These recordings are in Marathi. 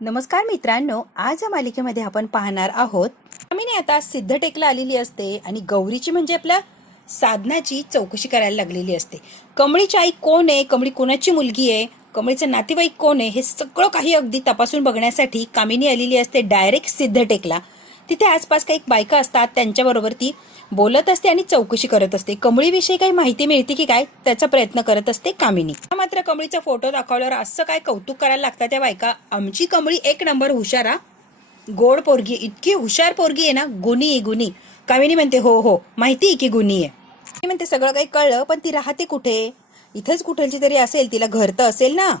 नमस्कार मित्रांनो, आज या मालिकेमध्ये आपण पाहणार आहोत. आम्ही आता सिद्धटेकला आलेली असते आणि गौरीची म्हणजे आपल्या साधनाची चौकशी करायला लागलेली असते. कमळीची आई कोण आहे, कमळी कोणाची मुलगी आहे, कमळीचं नातेवाईक कोण आहे, हे सगळं काही अगदी तपासून बघण्यासाठी कामिनी आलेली असते डायरेक्ट सिद्धटेकला. तिथे आसपास काही बायका असतात, त्यांच्याबरोबर ती बोलत असते आणि चौकशी करत असते. कमळीविषयी काही माहिती मिळते की काय त्याचा प्रयत्न करत असते कामिनी. मात्र कमळीचा फोटो दाखवल्यावर असं काय कौतुक करायला लागतात त्या बायका, आमची कमळी एक नंबर हुशार, गोड पोरगी, इतकी हुशार पोरगी आहे ना, गुणी आहे गुणी. कामिनी म्हणते हो हो माहिती आहे की गुणी आहे. ती म्हणते सगळं काही कळलं, पण ती राहते कुठे? इथंच कुठलची तरी असेल, तिला घर तर असेल ना,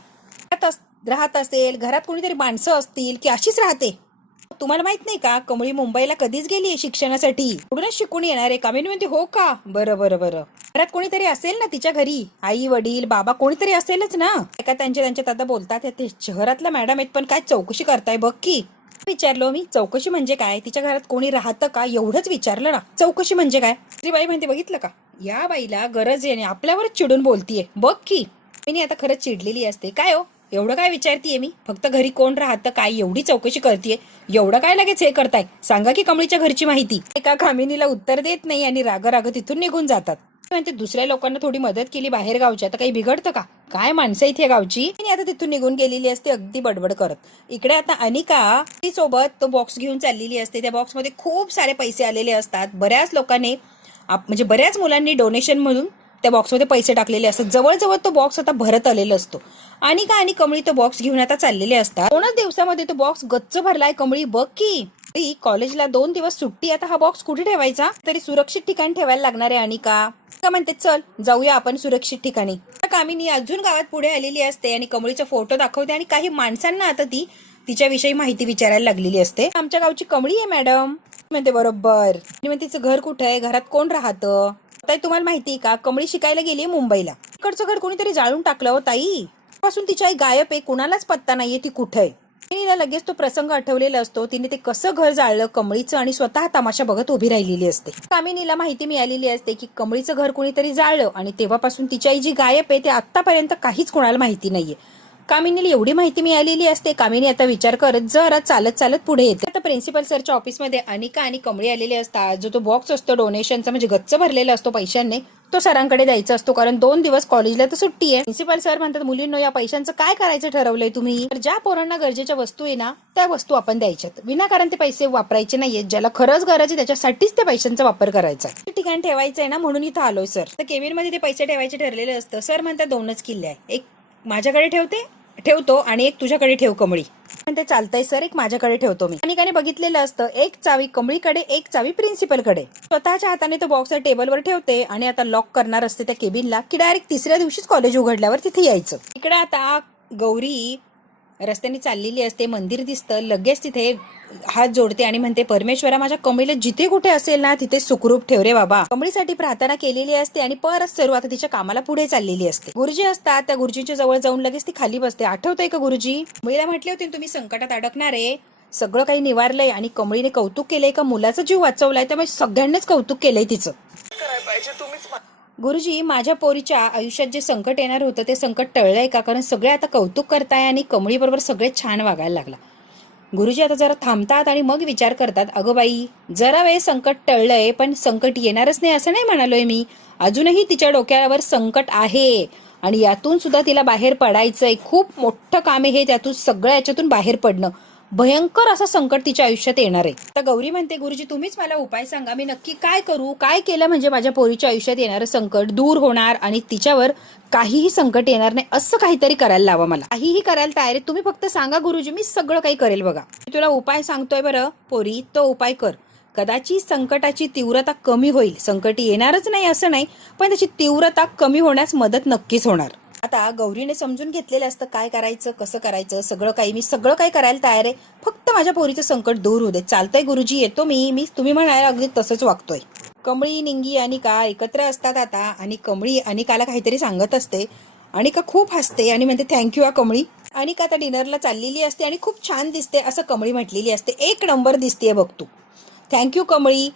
राहत असेल, घरात कोणीतरी माणसं असतील की अशीच राहते? तुम्हाला माहित नाही का, कमळी मुंबईला कधीच गेलीये शिक्षणासाठी, पुढूनच शिकून येणार आहे. कामिनी म्हणते हो का, बरं बरं बरं. घरात कोणीतरी असेल ना तिच्या घरी, आई वडील बाबा कोणीतरी असेलच ना. एका त्यांच्यात आता बोलतात, ते शहरातला मॅडम आहेत पण काय चौकशी करताय बघ की. विचारलो मी, चौकशी म्हणजे काय, तिच्या घरात कोणी राहतं का, एवढंच विचारलं ना. चौकशी म्हणजे काय? बाई म्हणते बघितलं का, या बाईला गरज आहे आणि आपल्यावरच चिडून बोलतीये बघ की. मी आता खरंच चिडलेली असते. काय हो एवढं काय विचारतीये, मी फक्त घरी कोण राहतं काय एवढी चौकशी करतेय, एवढं काय लगेच हे करताय, सांगा की कमळीच्या घरची माहिती. एका कामिनीला उत्तर देत नाही आणि राग तिथून निघून जातात. म्हणते दुसऱ्या लोकांना थोडी मदत केली बाहेर गावच्या तर काही बिघडतं का, काय माणसं इथे गावची. आणि आता तिथून निघून गेलेली असते अगदी बडबड करत. इकडे आता अनिका ती सोबत तो बॉक्स घेऊन चाललेली असते. त्या बॉक्स मध्ये खूप सारे पैसे आलेले असतात. बऱ्याच लोकांनी म्हणजे बऱ्याच मुलांनी डोनेशन म्हणून त्या बॉक्समध्ये पैसे टाकलेले असतात. जवळजवळ तो बॉक्स आता भरत आलेला असतो. अनिका आणि कमळी तो बॉक्स घेऊन आता चाललेले असतात. 2च दिवसामध्ये तो बॉक्स गच्च भरलाय. कमळी बघ की, कॉलेजला 2 दिवस सुट्टी, आता हा बॉक्स कुठे ठेवायचा, तरी सुरक्षित ठिकाणी ठेवायला लागणार आहे. अनिका का म्हणते चल जाऊया आपण सुरक्षित ठिकाणी. कामिनी अजून गावात पुढे आलेली असते आणि कमळीचा फोटो दाखवते आणि काही माणसांना आता ती तिच्याविषयी माहिती विचारायला लागलेली असते. आमच्या गावची कमळी आहे मॅडम म्हणते. बरोबर. आणि तिचं घर कुठे आहे, घरात कोण राहतं, ताई तुम्हाला माहिती का, कमळी शिकायला गेली मुंबईला. इकडचं घर कोणीतरी जाळून टाकलं हो ताई, पासून तिची आई गायब आहे, कुणालाच पत्ता नाहीये ती कुठे आहे. तिला लगेच तो प्रसंग आठवलेला असतो. तिने ते कसं घर जाळलं कमळीचं आणि स्वतः तमाशा बघत उभी राहिलेली असते. कामिनीला माहिती मिळालेली असते की कमळीचं घर कोणीतरी जाळलं आणि तेव्हापासून तिची आई जी गायब आहे ते आतापर्यंत काहीच कोणाला माहिती नाहीये. कामिनीला एवढी माहिती मिळालेली असते. कामिनी आता विचार करत जरा चालत चालत पुढे येते. आता प्रिन्सिपल सरच्या ऑफिसमध्ये अनिका आणि कमळी आलेले असतात. जो तो बॉक्स असतो डोनेशनचा म्हणजे गच्च भरलेला असतो पैशांनी, तो सरांकडे द्यायचा असतो, कारण 2 दिवस कॉलेजला तर सुट्टी आहे. प्रिन्सिपल सर म्हणतात मुलींनो या पैशांचं काय करायचं ठरवलंय तुम्ही, तर ज्या पोरांना गरजेच्या वस्तू आहे ना त्या वस्तू आपण द्यायच्यात, विनाकारण ते पैसे वापरायचे नाहीयेत. ज्याला खरंच गरज आहे त्याच्यासाठीच त्या पैशांचा वापर करायचा. ठिकाणी ठेवायचंय ना म्हणून इथं आलोय सर. तर केबिन मध्ये ते पैसे ठेवायचे ठरलेले असतं. सर म्हणतात 2च किल्ले आहे, एक माझ्याकडे ठेवतो आणि एक तुझ्याकडे ठेव कमळी. म्हणते चालतंय सर, एक माझ्याकडे ठेवतो मी. अनिकाने बघितलेलं असतं, एक चावी कमळीकडे, एक चावी प्रिन्सिपलकडे. स्वतःच्या हाताने तो बॉक्स टेबलवर ठेवते आणि आता लॉक करणार असते त्या केबिनला की डायरेक्ट 3ऱ्या दिवशीच कॉलेज उघडल्यावर तिथे यायचं. इकडे आता गौरी रस्त्याने चाललेली असते. मंदिर दिसतं, लगेच तिथे हात जोडते आणि म्हणते परमेश्वरा माझ्या कमळीला जिथे कुठे असेल ना तिथे सुखरूप ठेव रे बाबा. कमळीसाठी प्रार्थना केलेली असते आणि परत सर्व आता तिच्या कामाला पुढे चाललेली असते. गुरुजी असतात, त्या गुरुजींच्या जवळ जाऊन लगेच ती खाली बसते. आठवतंय का गुरुजी, कमळीला म्हटले होते तुम्ही संकटात अडकणार आहे, सगळं काही निवारलंय. आणि कमळीने कौतुक केलंय का मुलाचा जीव वाचवलाय, त्यामुळे सगळ्यांनीच कौतुक केलंय तिचं. गुरुजी माझ्या पोरीच्या आयुष्यात जे संकट येणार होतं ते संकट टळलंय का, कारण सगळे आता कौतुक करताय आणि कमळी बरोबर सगळे छान वागायला लागला. गुरुजी आता जरा थांबतात आणि मग विचार करतात, अगं बाई जरा वेळ संकट टळलंय पण संकट येणारच नाही असं नाही म्हणालोय मी. अजूनही तिच्या डोक्यावर संकट आहे आणि यातून सुद्धा तिला बाहेर पडायचंय. खूप मोठं काम आहे हे, त्यातून सगळ्या याच्यातून बाहेर पडणं. भयंकर असं संकट तिच्या आयुष्यात येणार आहे. तर गौरी म्हणते गुरुजी तुम्हीच मला उपाय सांगा, मी नक्की काय करू, काय केलं म्हणजे माझ्या पोरीच्या आयुष्यात येणारं संकट दूर होणार आणि तिच्यावर काहीही संकट येणार नाही, असं काहीतरी करायला लावा मला. काहीही करायला तयार आहे, तुम्ही फक्त सांगा गुरुजी, मी सगळं काही करेल बघा. मी तुला उपाय सांगतोय बरं पोरी, तो उपाय कर. कदाचित संकटाची तीव्रता कमी होईल, संकट येणारच नाही असं नाही, पण त्याची तीव्रता कमी होण्यास मदत नक्कीच होणार. आता गौरीने समजून घेतलेलं असतं काय करायचं, कसं करायचं, सगळं काही मी सगळं काही करायला तयार आहे, फक्त माझ्या पोरीचं संकट दूर होऊ दे. चालतंय गुरुजी, येतो मी तुम्ही म्हणायला अगदी तसंच वागतोय. कमळी निंगी अनिका एकत्र असतात आता आणि कमळी अनिकाला काहीतरी सांगत असते. अनिका खूप हसते आणि म्हणते थँक्यू हा कमळी. अनिका आता डिनरला चाललेली असते आणि खूप छान दिसते असं कमळी म्हटलेली असते. 1 नंबर दिसतेय बघ तू, थँक्यू कमळी.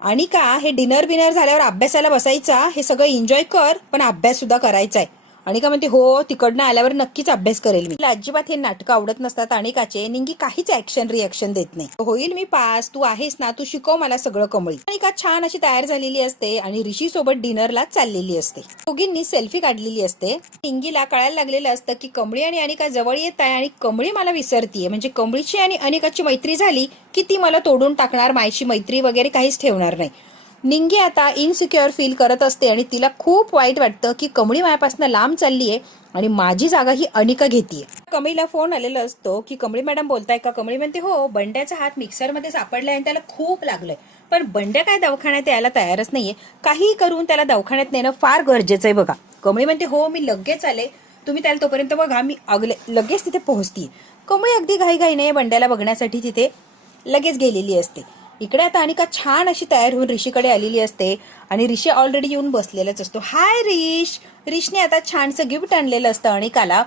अनिका हे डिनर झाल्यावर अभ्यासाला बसायचा, हे सगळं एन्जॉय कर पण अभ्यास सुद्धा करायचा आहे. अनिका म्हणते हो, तिकडनं आल्यावर नक्कीच अभ्यास करेल मी. अजिबात हे नाटकं आवडत नसतात अनिकाचे. निंगी काहीच ऍक्शन रिॲक्शन देत नाही. होईल मी पास, तू आहेस ना, तू शिकव मला सगळं कमळी. अनिका छान अशी तयार झालेली असते आणि ऋषी सोबत डिनरला चाललेली असते. दोघींनी सेल्फी काढलेली असते. निंगीला कळायला लागलेलं असतं की कमळी आणि अनिका जवळ येत आहे आणि कमळी मला विसरतीये. म्हणजे कमळीची आणि अनिकाची मैत्री झाली की ती मला तोडून टाकणार, माझी मैत्री वगैरे काहीच ठेवणार नाही. निंगी आता इनसिक्युअर फील करत असते आणि तिला खूप वाईट वाटतं की कमळी माझ्यापासून लांब चाललीये आणि माझी जागा ही अनिका घेतीये. कमळीला फोन आलेला असतो की कमळी मॅडम बोलताय का? कमळी म्हणते हो, बंड्याचा हात मिक्सरमध्ये सापडलाय आणि त्याला खूप लागलंय, पण बंड्या काय दवाखान्यात यायला तयारच नाहीये. काही करून त्याला दवाखान्यात नेणं फार गरजेचं आहे बघा. कमळी म्हणते हो, मी लगेच आले, तुम्ही त्याला तोपर्यंत बघा, मी लगेच तिथे पोहोचतीये. कमळी अगदी घाईघाईने बंड्याला बघण्यासाठी तिथे लगेच गेलेली असते. इकडे आता अनिका छान अशी तयार होऊन ऋषीकडे आलेली असते आणि ऋषी ऑलरेडी येऊन बसलेलाच असतो. हाय रिश. रिशने आता छानसं गिफ्ट आणलेलं असतं अनिकाला.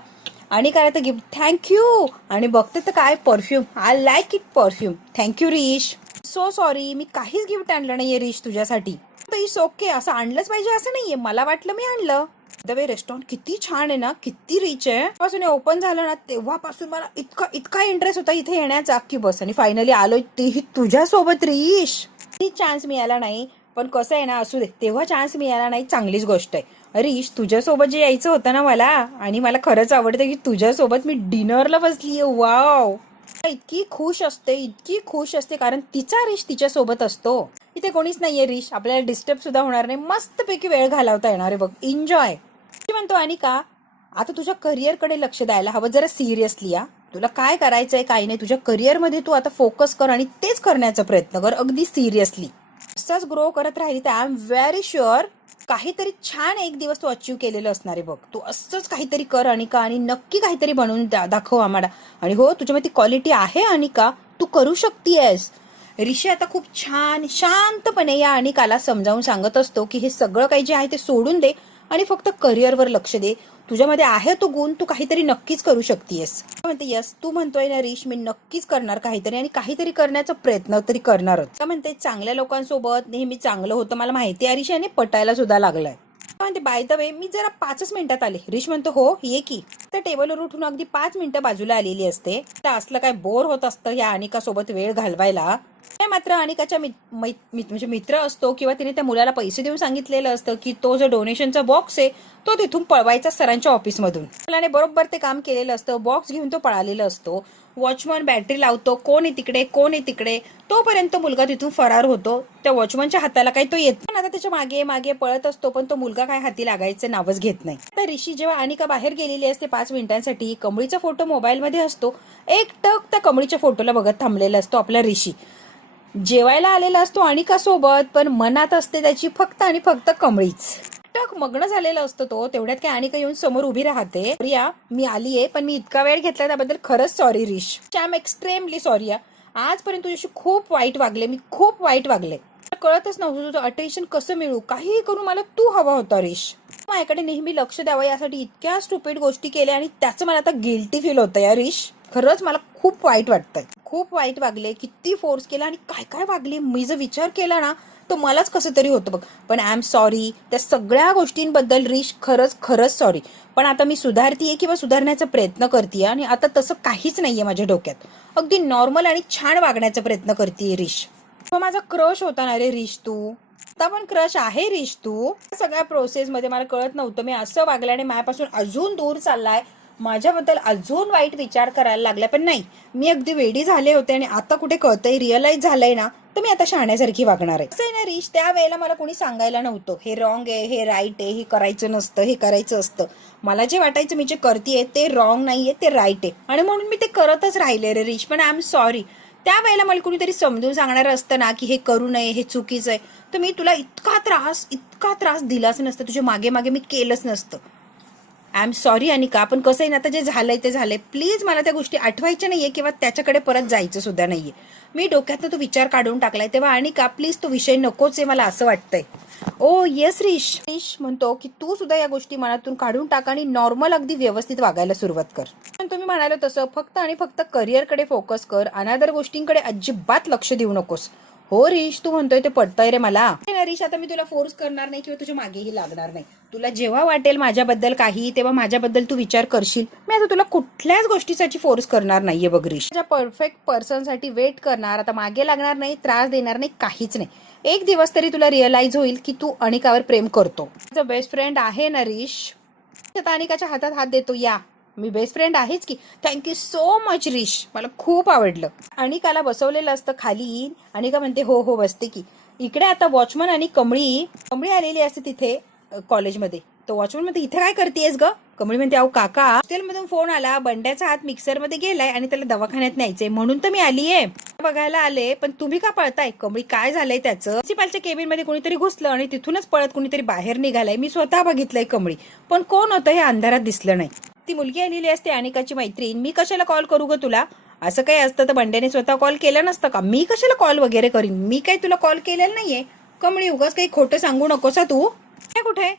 अनिकाला तर गिफ्ट थँक्यू आणि बघते तर काय perfume. I like it perfume. Thank you Rish. So sorry, मी काहीच गिफ्ट आणलं नाहीये रिश तुझ्यासाठी. इट्स ओके, असं आणलंच पाहिजे असं नाहीये, मला वाटलं मी आणलं. रेस्टॉरंट किती छान आहे ना, किती रिच आहे. पासून ओपन झालं ना तेव्हापासून मला इतका इंटरेस्ट होता इथे येण्याचा की बस. आणि फायनली आलोय तेही तुझ्यासोबत रिश. चान्स मिळाला नाही, पण कसं आहे ना, असू दे, तेव्हा चान्स मिळाला नाही चांगलीच गोष्ट आहे. रिश, तुझ्यासोबत जे यायचं होतं ना मला, आणि मला खरंच आवडतं की तुझ्यासोबत मी डिनरला बसलीये. वाव, इतकी खुश असते कारण तिचा रिश तिच्यासोबत असतो. इथे कोणीच नाहीये रिश, आपल्याला डिस्टर्ब सुद्धा होणार नाही, मस्तपैकी वेळ घालवता येणार आहे बघ, एन्जॉय. म्हणतो अनिका, आता तुझ्या करिअरकडे लक्ष द्यायला हवं जरा सिरियसली. या तुला काय करायचंय काही नाही, तुझ्या करिअरमध्ये तू आता फोकस कर आणि तेच करण्याचा प्रयत्न कर अगदी सिरियसली. असंच ग्रो करत राहिली तर आय एम व्हेरी शुअर काहीतरी छान एक दिवस तू अचीव केलेलं असणार आहे बघ. तू असंच काहीतरी कर अनिका आणि नक्की काहीतरी बनवून दाखव आम्हाला. आणि हो, तुझ्यामध्ये क्वालिटी आहे अनिका, तू करू शकतेस. ऋषी आता खूप छान शांतपणे या अनिकाला समजावून सांगत असतो की हे सगळं काही जे आहे ते सोडून दे आणि फक्त करिअरवर लक्ष दे. तुझ्यामध्ये आहे तो गुण, तू काहीतरी नक्कीच करू शकतेस. म्हणते यस, तू म्हणतोय ना रिश, मी नक्कीच करणार काहीतरी आणि काहीतरी करण्याचा प्रयत्न तरी करणारच. म्हणते चांगल्या लोकांसोबत नेहमी चांगलं होतं, मला माहिती आहे. ऋषाने पटायला सुद्धा लागलाय. म्हणते बाय द वे, मी जरा 5च मिनिटात आले. रिश म्हणतो हो, ये की. त्या टेबलवर उठून अगदी 5 मिनिटं बाजूला आलेली असते. असलं काय बोर होत असतं या अनिका सोबत वेळ घालवायला. मात्र अनिकाच्या म्हणजे मित्र असतो किंवा तिने त्या मुलाला पैसे देऊन सांगितलेलं असतं की तो जो डोनेशनचा बॉक्स आहे तो तिथून पळवायचा सरांच्या ऑफिसमधून. मुलाने बरोबर ते काम केलेलं असतं. बॉक्स घेऊन तो पळालेला असतो. वॉचमन बॅटरी लावतो, कोण आहे तिकडे, तोपर्यंत मुलगा तिथून फरार होतो. त्या वॉचमनच्या हाताला काही तो येत पण आता त्याच्या मागे मागे पळत असतो, पण तो मुलगा काय हाती लागायचं नावच घेत नाही. तर ऋषी जेव्हा अनिका बाहेर गेलेली असते 5 मिनिटांसाठी, कमळीचा फोटो मोबाईलमध्ये असतो. एकटक त्या कमळीच्या फोटोला बघत थांबलेला असतो आपला ऋषी. जेवायला आलेला असतो अनिका सोबत, पण मनात असते त्याची फक्त आणि फक्त कमळीच. टक मग्न झालेला असतो तो. तेवढ्यात काय अनिका येऊन समोर उभी राहते. प्रिया, मी आलीये, पण मी इतका वेळ घेतला त्याबद्दल खरंच sorry Rish. I am extremely sorry. आजपर्यंत तुझ्याशी खूप वाईट वागले मी, खूप वाईट वागले. कळतच नव्हतं तुझं अटेन्शन कसं मिळू, काहीही करून मला तू हवा होता रिश. माझ्याकडे नेहमी लक्ष द्यावं यासाठी इतक्या स्टुपिड गोष्टी केल्या आणि त्याचं मला आता गिल्टी फील होतं या रिश. खरंच मला खूप वाईट वाटतंय. खूप वाईट वागले, किती फोर्स केला आणि काय काय वागले. मी जर विचार केला ना तो मलाच कसं तरी होतं बघ. पण आय एम सॉरी त्या सगळ्या गोष्टींबद्दल रिश, खरंच सॉरी. पण आता मी सुधारतीये किंवा सुधारण्याचा प्रयत्न करतेय आणि आता तसं काहीच नाहीये माझ्या डोक्यात. अगदी नॉर्मल आणि छान वागण्याचा प्रयत्न करतेय रिश. माझा क्रश होता ना रे रिश तू, आता पण क्रश आहे रिश तू. सगळ्या प्रोसेसमध्ये मला कळत नव्हतं मी असं वागल्याने माझ्यापासून अजून दूर चाललाय, माझ्याबद्दल अजून वाईट विचार करायला लागलाय. पण नाही, मी अगदी वेडी झाले होते आणि आता कुठे कळतंय, रिअलाइज झालंय ना, तर मी आता शहाण्यासारखी वागणार आहे. असं आहे ना रिश, त्या वेळेला मला कोणी सांगायला नव्हतं हे रॉंग आहे, हे राईट आहे, हे करायचं नसतं, हे करायचं असतं. मला जे वाटायचं मी जे करतेय ते रॉंग नाहीये, ते राईट आहे आणि म्हणून मी ते करतच राहिले रे रिश. पण आय एम सॉरी. त्या वेळेला मला कुणीतरी समजून सांगणार असतं ना की हे करू नये, हे चुकीचं आहे, तर मी तुला इतका त्रास दिलाच नसतं, तुझ्या मागे मागे मी केलंच नसतं. I am sorry Anika. पण कसं आहे ना, आता जे झालंय ते झालंय. प्लीज मला त्या गोष्टी आठवायच्या नाहीये किंवा त्याच्याकडे परत जायचं सुद्धा नाहीये. मी डोक्यातनं तो विचार काढून टाकलाय. तेव्हा अनिका प्लीज तो विषय नकोच आहे, मला असं वाटतंय. ओ येस रिश म्हणतो की तू सुद्धा या गोष्टी मनातून काढून टाक आणि नॉर्मल अगदी व्यवस्थित वागायला सुरुवात कर. पण तुम्ही म्हणाले तसं फक्त आणि फक्त करिअरकडे फोकस कर, अनादर गोष्टींकडे अजिबात लक्ष देऊ नकोस. हो रिश, तू म्हणतोय ते पटतंय रे मला. नाही रिश, आता मी तुला फोर्स करणार नाही किंवा तुझ्या मागेही लागणार नाही. तुला जेव्हा वाटेल माझ्याबद्दल काही तेव्हा माझ्याबद्दल तू विचार करशील. मी आता तुला कुठल्याच गोष्टीसाठी फोर्स करणार नाहीये बघ रिश. माझ्या परफेक्ट पर्सनसाठी वेट करणार, आता मागे लागणार नाही, त्रास देणार नाही, काहीच नाही. एक दिवस तरी तुला रिअलाइज होईल की तू अनिकावर प्रेम करतो. तुझा बेस्ट फ्रेंड आहे ना रिश. आता अनिकाच्या हातात हात देतो. या, मी बेस्ट फ्रेंड आहेच की. थँक्यू सो मच रिश, मला खूप आवडलं. अनिकाला बसवलेलं असतं खाली. अनिका म्हणते हो हो बसते की. इकडे आता वॉचमन आणि कमळी आलेली असते तिथे कॉलेजमध्ये. तर वॉचमन म्हणते इथे काय करतेस ग. कमळी म्हणते अहो काका, हॉस्टेलमधून फोन आला, बंड्याचा हात मिक्सरमध्ये गेलाय आणि त्याला दवाखान्यात न्यायचंय म्हणून तर मी आलीये. बघायला आले, पण तुम्ही का पळताय. कमळी काय झालंय त्याचं. प्रिन्सिपालच्या केबिन मध्ये कोणीतरी घुसलं आणि तिथूनच पळत कोणीतरी बाहेर निघालाय. मी स्वतः बघितलंय कमळी, पण कोण होतं हे अंधारात दिसलं नाही. ती मुलगी आलेली असते अनिकाची मैत्रीण. मी कशाला कॉल करू ग तुला. असं काही असतं तर बंड्याने स्वतः कॉल केला नसतं का. मी कशाला कॉल वगैरे करीन. मी काही तुला कॉल केलेला नाहीये. कमळी उगाच काही खोटं सांगू नकोस तू. कुठे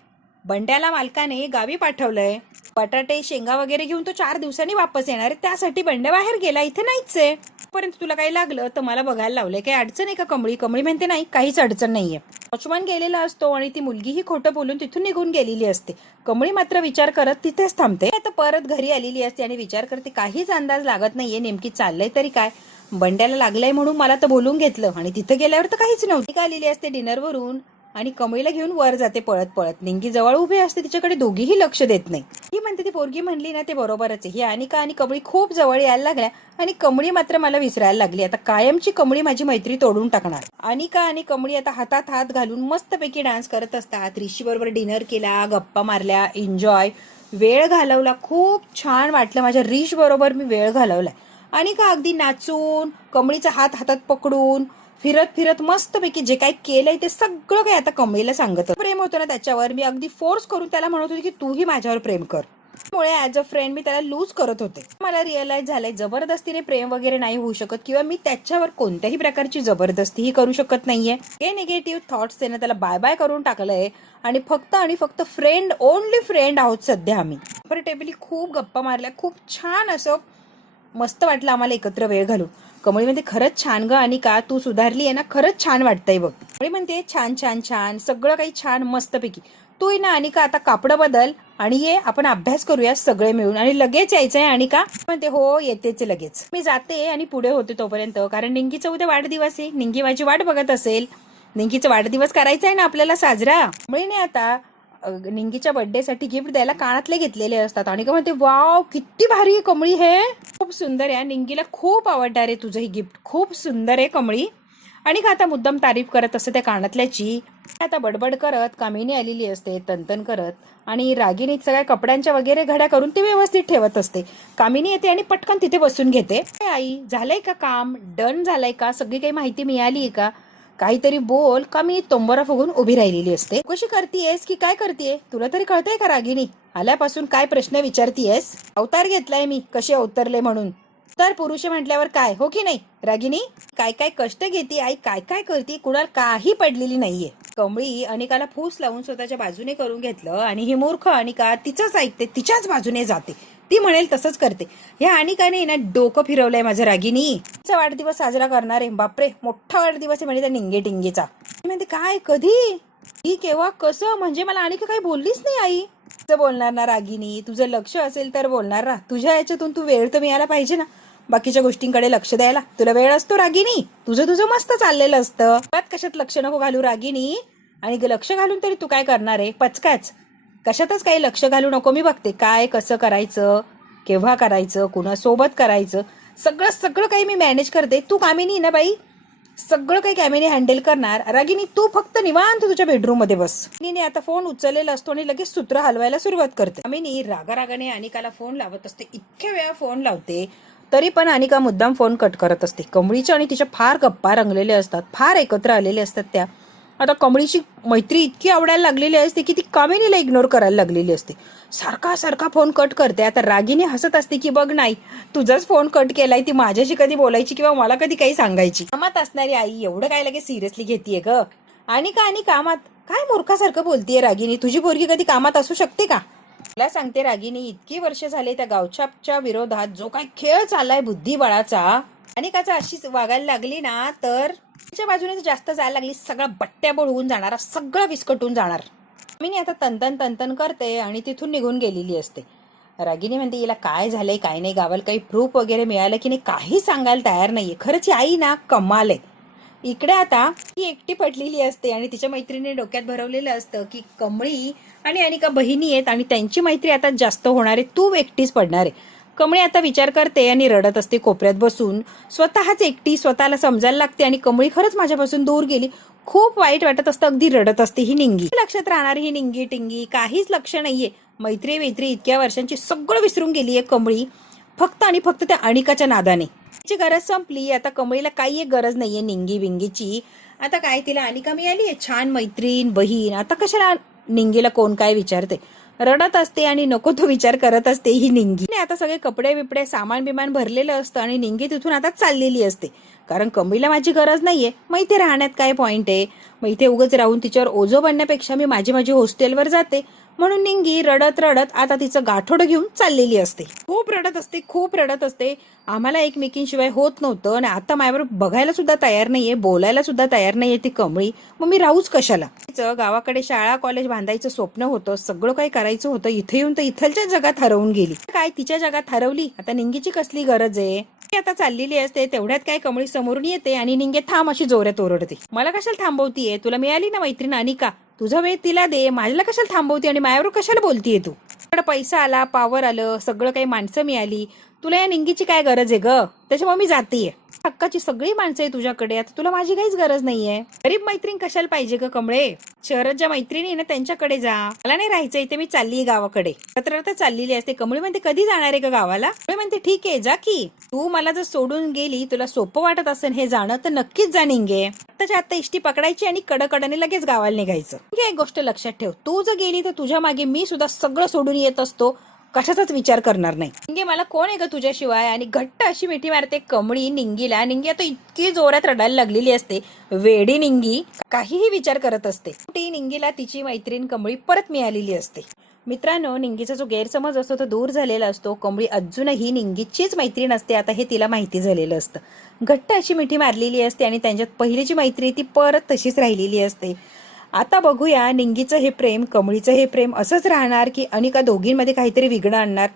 बंड्याला मालकाने गावी पाठवलंय. बटाटे शेंगा वगैरे घेऊन तो 4 दिवसांनी वापस येणार आहे. त्यासाठी बंड्या बाहेर गेला, इथे नाहीच आहे. पर्यंत तुला काही लागलं तर मला बघायला लावलंय. काही अडचण आहे का कमळी. कमळी म्हणते नाही, काहीच अडचण नाहीये. वॉचमन गेलेला असतो आणि ती मुलगी ही खोटं बोलून तिथून निघून गेलेली असते. कमळी मात्र विचार करत तिथेच थांबते. आता परत घरी आलेली असते आणि विचार करते काहीच अंदाज लागत नाहीये नेमकी चाललंय तरी काय. बंड्याला लागलंय म्हणून मला तर बोलून घेतलं आणि तिथं गेल्यावर तर काहीच नव्हती. आलेली असते डिनरवरून आणि कमळीला घेऊन वर जाते पळत पळत. निंगी जवळ उभी असते, तिच्याकडे दोघीही लक्ष देत नाही. ही म्हणते ती पोरगी म्हणली ना ते बरोबरच आहे. ही अनिका आणि कमळी खूप जवळ यायला लागल्या आणि कमळी मात्र मला विसरायला लागली. आता कायमची कमळी माझी मैत्री तोडून टाकणार. अनिका आणि कमळी आता हातात हात घालून मस्तपैकी डान्स करत असतात. ऋषी बरोबर डिनर केला, गप्पा मारल्या, एन्जॉय वेळ घालवला. खूप छान वाटलं. माझ्या ऋष बरोबर मी वेळ घालवलाय. अनिका अगदी नाचून, कमळीचा हात हातात पकडून फिरत फिरत मस्तपैकी जे काही केलंय ते सगळं काही आता कमळीला सांगत. प्रेम होतं ना त्याच्यावर. मी अगदी फोर्स करून त्याला म्हणत होते की तूही माझ्यावर प्रेम कर. त्यामुळे ऍज अ फ्रेंड मी त्याला लूज करत होते. मला रिअलाइज झालंय जबरदस्तीने प्रेम वगैरे नाही होऊ शकत किंवा मी त्याच्यावर कोणत्याही प्रकारची जबरदस्तीही करू शकत नाहीये. हे निगेटिव्ह थॉट्स त्याला बाय बाय करून टाकलंय आणि फक्त फ्रेंड, ओनली फ्रेंड आहोत सध्या आम्ही. कम्फर्टेबली खूप गप्पा मारल्या, खूप छान असं मस्त वाटलं आम्हाला एकत्र वेळ घालून. कमळी म्हणते खरंच छान ग अनिका, तू सुधारली आहे ना, खरंच छान वाटतंय बघ. कमळी म्हणते छान छान छान, सगळं काही छान मस्तपैकी. तू ना अनिका आता कापडं बदल आणि ये आपण अभ्यास करूया सगळे मिळून आणि लगेच यायचंय. अनिका म्हणते हो येतेच लगेच. मी जाते आणि पुढे होते तोपर्यंत, कारण निंगीचा उद्या वाढदिवस आहे. निंगी माझी वाट बघत असेल. निंगीचा वाढदिवस करायचा आहे ना आपल्याला साजरा. कमळीने आता निंगीच्या बर्थडे साठी गिफ्ट द्यायला कानातले घेतलेले असतात. आणि का म्हणते वाव किती भारी आहे कमळी, हे खूप सुंदर आहे. निंगीला खूप आवडणार आहे तुझं हे गिफ्ट, खूप सुंदर आहे कमळी. आणि का आता मुद्दाम तारीफ करत असते त्या कानातल्याची. आता बडबड करत कामिनी आलेली असते, तनतन करत, आणि रागिनी सगळ्या कपड्यांच्या वगैरे घड्या करून ती व्यवस्थित ठेवत असते. कामिनी येते आणि पटकन तिथे बसून घेते. आई झालंय का काम, डन झालंय का, सगळी काही माहिती मिळाली का, काहीतरी बोल. का मी तोंबरा फुगून उभी राहिलेली असते. कशी करतीयेस की काय करतीये, तुला तरी कळतंय का रागिनी. आल्यापासून काय प्रश्न विचारतीयेस. अवतार घेतलाय मी, कसे अवतरले म्हणून. तर पुरुष म्हटल्यावर काय, हो की नाही रागिनी. काय काय कष्ट घेते आई, काय काय करते, कुणाला काही पडलेली नाहीये. कमळी अनिकाला फूस लावून स्वतःच्या बाजूने करून घेतलं आणि ही मूर्ख अनिका तिचंच ऐकते, तिच्याच बाजूने जाते. ती म्हणेल तसंच करते. ह्या अनिकाने ना डोकं फिरवलंय माझं रागिनी. तिचा वाढदिवस साजरा करणार आहे. बापरे मोठा वाढदिवस आहे म्हणजे त्या निंगे टिंगेचा. म्हणते काय, कधी, ही, केव्हा, कसं, म्हणजे मला अनिका काही बोललीच नाही आई. तुझं बोलणार ना रागिनी, तुझं लक्ष असेल तर बोलणार ना. तुझ्या याच्यातून तू वेळ तर मिळायला पाहिजे ना बाकीच्या गोष्टींकडे लक्ष द्यायला. तुला वेळ असतो रागिनी, तुझं मस्त चाललेलं असतं. कशात लक्ष नको घालू रागिनी. आणि लक्ष घालून तरी तू काय करणार आहे, पचकाच. कशातच काही लक्ष घालू नको. मी बघते काय कसं करायचं, केव्हा करायचं, कुणासोबत करायचं, सगळं काही मी मॅनेज करते. तू कामिनी ना बाई, सगळं काही कॅमिनी हँडल करणार. रागिनी तू फक्त निवांत तुझ्या बेडरूम मध्ये बस. कामिनी आता फोन उचललेला असतो आणि लगेच सूत्र हलवायला सुरुवात करते. कामिनी रागारागाने अनिकाला फोन लावत असते. इतक्या वेळा फोन लावते तरी पण अनिका मुद्दाम फोन कट करत असते. कमळीच्या आणि तिच्या फार गप्पा रंगलेले असतात, फार एकत्र आलेले असतात त्या. आता कमळीची मैत्री इतकी आवडायला लागलेली असते की ती कामिनीला इग्नोर करायला लागलेली असते. सारखा फोन कट करते. आता रागिनी हसत असते की बघ नाही, तुझाच फोन कट केलाय, ती माझ्याशी कधी बोलायची किंवा मला कधी काही सांगायची. कामात असणारी आई एवढं काय लगेच सिरियसली घेतीये ग. आणि कामात काय मूर्खासारखं बोलतीये रागिनी. तुझी पोरगी कधी कामात असू शकते का. मला सांगते रागिनी, इतकी वर्ष झाले त्या गावछापच्या विरोधात जो काय खेळ चाललाय बुद्धिबळाचा, अनिकाचा अशीच वागायला लागली ना तर तिच्या बाजूने जास्त जायला लागली, सगळं बट्ट्याबोळ होऊन जाणार, सगळं विस्कटून जाणार. मी आता तंतन करते आणि तिथून निघून गेलेली असते. रागिनी म्हणते हिला काय झालंय काय नाही, गावाला काही प्रूफ वगैरे मिळालं की नाही काही सांगायला तयार नाहीये. खरंच आई ना कमाल आहे. इकडे आता ती एकटी पडलेली असते आणि तिच्या मैत्रिणीने डोक्यात भरवलेलं असतं की कमळी आणि अनिका बहिणी आहेत आणि त्यांची मैत्री आता जास्त होणार आहे, तू एकटीच पडणार आहे. कमळी आता विचार करते आणि रडत असते कोपऱ्यात बसून. स्वतःच एकटी स्वतःला समजायला लागते आणि कमळी खरंच माझ्यापासून दूर गेली. खूप वाईट वाटत असतं, अगदी रडत असते ही निंगी. लक्षात राहणार ही निंगी टिंगी काहीच लक्ष नाहीये. मैत्री इतक्या वर्षांची सगळं विसरून गेलीये कमळी, फक्त आणि फक्त त्या अनिकाच्या नादाने. तिची गरज संपली, आता कमळीला काही एक गरज नाहीये निंगी बिंगीची. आता काय तिला अनिका मिळाली आहे, छान मैत्रीण बहीण, आता कशाला निंगीला कोण काय विचारते. रडत असते आणि नको तो विचार करत असते ही निंगी. आता सगळे कपडे बिपडे सामान बिमान भरलेलं असतं आणि निंगी तिथून आता चाललेली असते. कारण कमळीला माझी गरज नाहीये, मग इथे राहण्यात काय पॉइंट आहे. मग इथे उगाच राहून तिच्यावर ओझं बनण्यापेक्षा मी माझी हॉस्टेलवर जाते. म्हणून निंगी रडत आता तिचं गाठोडं घेऊन चाललेली असते. खूप रडत असते. आम्हाला एकमेकींशिवाय होत नव्हतं आणि आता माझ्याबरोबर बघायला सुद्धा तयार नाहीये, बोलायला सुद्धा तयार नाहीये ती कमळी. मग मी राहूच कशाला. तिचं गावाकडे शाळा कॉलेज बांधायचं स्वप्न होतं, सगळं काही करायचं होतं. इथे येऊन तर इथलच्या जगात हरवून गेली. काय तिच्या जगात हरवली, आता निंगीची कसली गरज आहे. आता चाललेली असते तेवढ्यात काय कमळी समोरून येते आणि निंगे थांब अशी जोरात ओरडते. मला कशाला थांबवतीये, तुला मिळाली ना मैत्रीण अनिका, तुझा वेळ तिला दे, माझ्याला कशाला थांबवती आणि माझ्यावर कशाला बोलतीये तू. पैसा आला, पावर आलं, सगळं काही माणसं मिळाली, तुला या निंगीची काय गरज आहे ग. त्याच्यामुळे मी जातीये. हक्काची सगळी माणसं आहे तुझ्याकडे, आता तुला माझी काहीच गरज नाहीये. गरीब मैत्रीण कशाला पाहिजे ग कमळे. शहरात ज्या मैत्रिणी ना त्यांच्याकडे जा, मला नाही राहायचं इथे, मी चालली गावाकडे. तर चाललेली असते. कमळी म्हणते कधी जाणार आहे का गावाला. कमळी म्हणते ठीक आहे जा की, तू मला जर सोडून गेली, तुला सोपं वाटत असेल हे जाणं तर नक्कीच जा निंगे. आत्ताच्या आत्ता इष्टी पकडायची आणि कडकडने लगेच गावाला निघायचं. एक गोष्ट लक्षात ठेव, तू जर गेली तर तुझ्या मागे मी सुद्धा सगळं सोडून येत असतो, कशाचाच विचार करणार नाही. निंगे मला कोण आहे ग तुझ्याशिवाय. आणि घट्ट अशी मिठी मारते कमळी निंगीला. निंगी आता इतकी जोरात रडायला लागलेली असते, वेडी निंगी काहीही विचार करत असते. ती निंगीला तिची मैत्रीण कमळी परत मिळालेली असते. मित्रांनो, निंगीचा जो गैरसमज असतो तो दूर झालेला असतो. कमळी अजूनही निंगीचीच मैत्रीण असते, आता हे तिला माहिती झालेलं असतं. घट्ट अशी मिठी मारलेली असते आणि त्यांच्यात पहिलीची मैत्री ती परत तशीच राहिलेली असते. आता बघूया निंगीचं हे प्रेम कमळीचं हे प्रेम असंच राहणार की अनिका दोघींमध्ये काहीतरी विघ्न आणणार,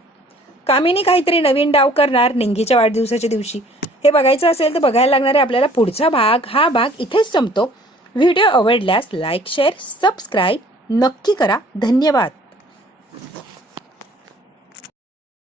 कामिनी काहीतरी नवीन डाव करणार निंगीच्या वाढदिवसाच्या दिवशी. हे बघायचं असेल तर बघायला लागणार आहे आपल्याला पुढचा भाग. हा भाग इथेच संपतो. व्हिडिओ आवडल्यास लाईक शेअर सबस्क्राईब नक्की करा. धन्यवाद.